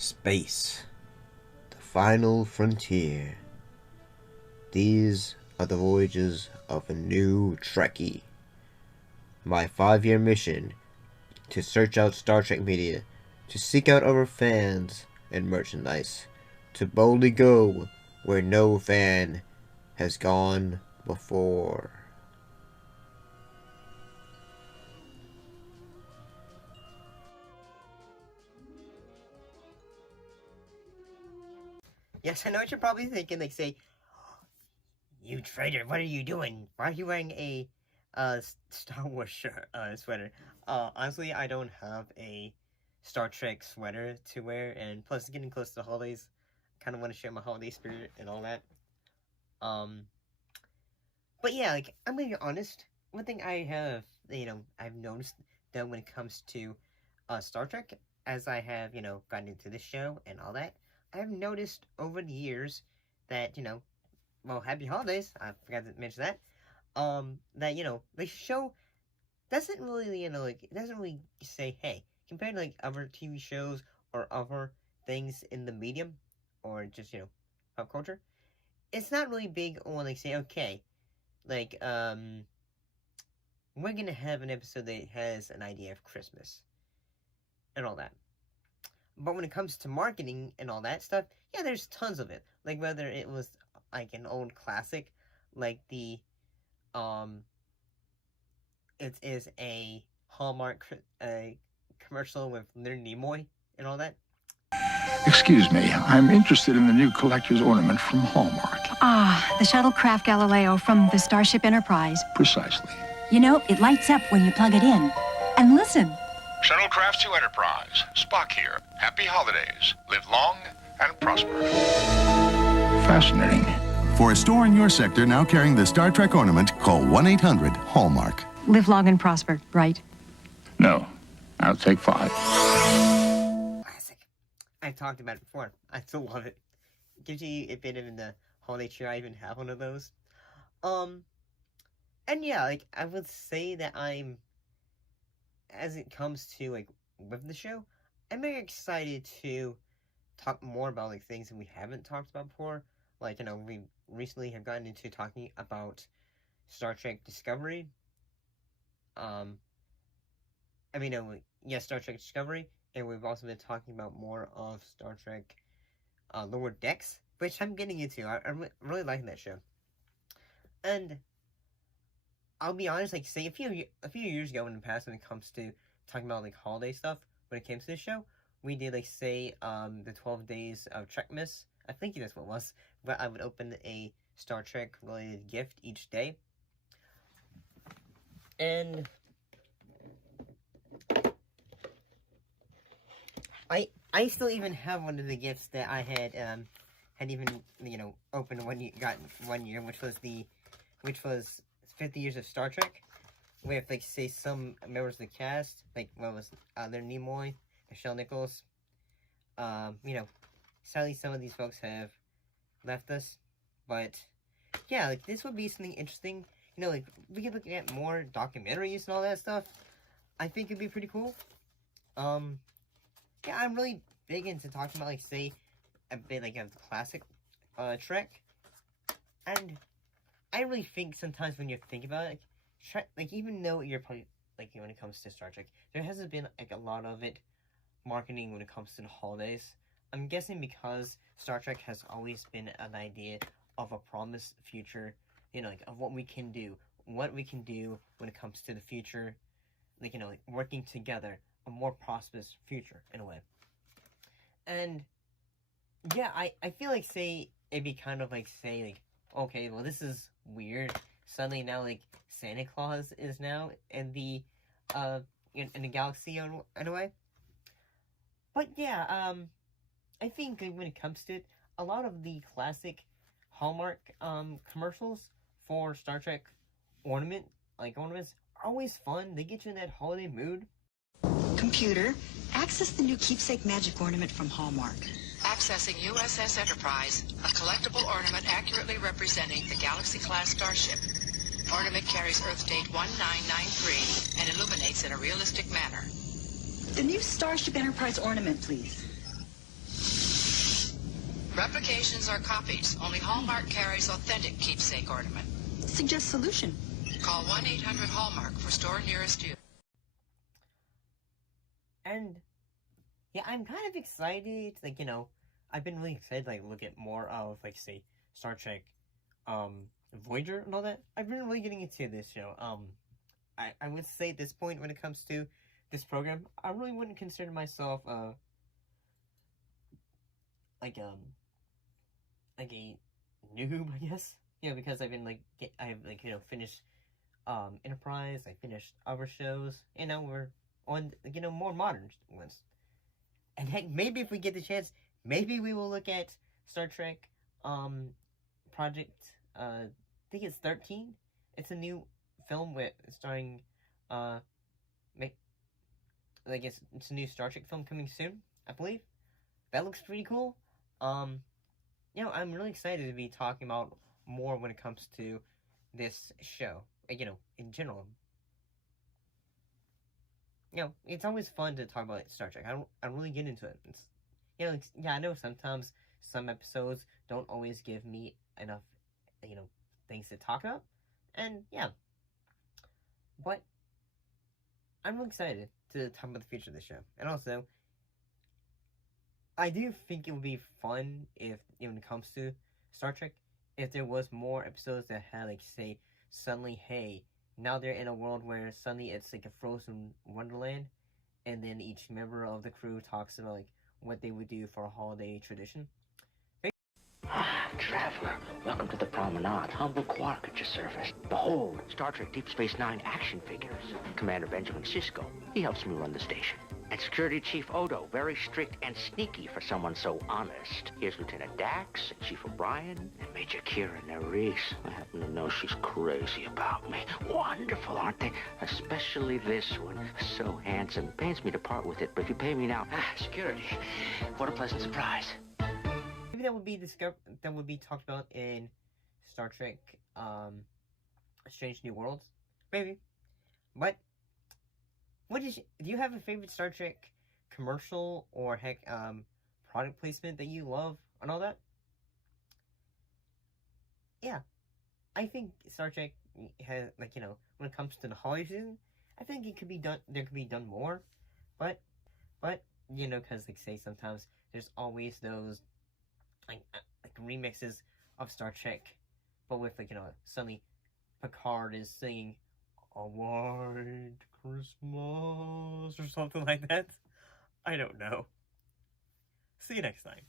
Space, the final frontier. These are the voyages of a new Trekkie. My 5-year mission to search out Star Trek media, to seek out our fans and merchandise, to boldly go where no fan has gone before. Yes, I know what you're probably thinking. Like, say, "You traitor! What are you doing? Why are you wearing a Star Wars sweater?" Honestly, I don't have a Star Trek sweater to wear, and plus, it's getting close to the holidays. I kind of want to share my holiday spirit and all that. Um, but yeah, like I'm gonna be honest. One thing I have, I've noticed that when it comes to Star Trek, as I have, gotten into this show and all that, I've noticed over the years that, well, happy holidays. I forgot to mention that. That, the show doesn't really, it doesn't really say, hey, compared to, like, other TV shows or other things in the medium or just, pop culture, it's not really big on, like, say, okay, like, we're gonna have an episode that has an idea of Christmas and all that. But when it comes to marketing and all that stuff, yeah, there's tons of it. Like whether it was like an old classic, like it is a Hallmark commercial with Leonard Nimoy and all that. Excuse me, I'm interested in the new collector's ornament from Hallmark. Ah, the shuttlecraft Galileo from the Starship Enterprise. Precisely. You know, it lights up when you plug it in. And listen. Shuttlecraft to Enterprise. Spock here. Happy holidays. Live long and prosper. Fascinating. For a store in your sector now carrying the Star Trek ornament, call 1-800-HALLMARK. Live long and prosper, right? No. I'll take 5. Classic. I've talked about it before. I still love it. It gives you a bit of in the holiday cheer. I even have one of those. And yeah, like, I would say that as it comes to, like, with the show, I'm very excited to talk more about, like, things that we haven't talked about before. Like, we recently have gotten into talking about Star Trek Discovery. Star Trek Discovery, and we've also been talking about more of Star Trek Lower Decks, which I'm getting into. I'm really liking that show. And I'll be honest, like, say, a few years ago in the past, when it comes to talking about, like, holiday stuff, when it came to this show, we did, like, say, the 12 Days of Trekmas. I think that's what it was. But I would open a Star Trek-related gift each day. And I still even have one of the gifts that I had even, opened one year, which was 50 years of Star Trek, with, like, say, some members of the cast, like, Leonard Nimoy, Michelle Nichols. Sadly, some of these folks have left us, but, yeah, like, this would be something interesting. Like, we could look at more documentaries and all that stuff. I think it'd be pretty cool. Yeah, I'm really big into talking about, like, say, a bit, like, of the classic, Trek, and I really think sometimes when you think about it, like, even though you're probably, like, when it comes to Star Trek, there hasn't been, like, a lot of it marketing when it comes to the holidays. I'm guessing because Star Trek has always been an idea of a promised future, like, of what we can do when it comes to the future, like, like, working together, a more prosperous future, in a way. And, yeah, I feel like, say, it'd be kind of like, say, like, okay, well, this is weird. Suddenly now, like, Santa Claus is now in the galaxy in a way. But yeah, I think, like, when it comes to it, a lot of the classic Hallmark commercials for Star Trek ornaments are always fun. They get you in that holiday mood. Computer, access the new keepsake magic ornament from Hallmark. Accessing USS Enterprise, a collectible ornament accurately representing the Galaxy-class starship. Ornament carries Earth date 1993 and illuminates in a realistic manner. The new Starship Enterprise ornament, please. Replications are copies. Only Hallmark carries authentic keepsake ornament. Suggest solution. Call 1-800-HALLMARK for store nearest you. And yeah, I'm kind of excited. Like, you know, I've been really excited to like look at more of like say Star Trek, Voyager and all that. I've been really getting into this show. I would say at this point when it comes to this program, I really wouldn't consider myself like a noob, I guess. You know, because I've been like I've like, you know, finished Enterprise, I finished other shows, and now we're on, you know, more modern ones. And heck, maybe if we get the chance, maybe we will look at Star Trek Project I think it's 13. It's a new film with starring like it's a new Star Trek film coming soon, I believe. That looks pretty cool. You know, I'm really excited to be talking about more when it comes to this show. You know, in general. You know, it's always fun to talk about Star Trek. I don't really get into it. It's, you know, yeah, I know sometimes some episodes don't always give me enough, you know, things to talk about, and yeah. But I'm really excited to talk about the future of the show, and also, I do think it would be fun if, you know, when it comes to Star Trek, if there was more episodes that had like say suddenly, hey, now they're in a world where suddenly it's like a frozen wonderland, and then each member of the crew talks about like what they would do for a holiday tradition. Traveler, welcome to the promenade. Humble quark at your service. Behold, Star Trek Deep Space Nine action figures. Commander Benjamin Sisko, he helps me run the station. And Security Chief Odo, very strict and sneaky for someone so honest. Here's Lieutenant Dax, Chief O'Brien, and Major Kira Nerys. I happen to know she's crazy about me. Wonderful, aren't they? Especially this one. So handsome. Pains me to part with it, but if you pay me now... security. What a pleasant surprise. Maybe that would be talked about in Star Trek, Strange New Worlds. Maybe. But do you have a favorite Star Trek commercial or heck product placement that you love and all that? Yeah. I think Star Trek has, like, you know, when it comes to the holiday season, I think there could be done more. But you know, because like say sometimes there's always those like remixes of Star Trek, but with like, you know, suddenly Picard is singing "A White Christmas" or something like that. I don't know. See you next time.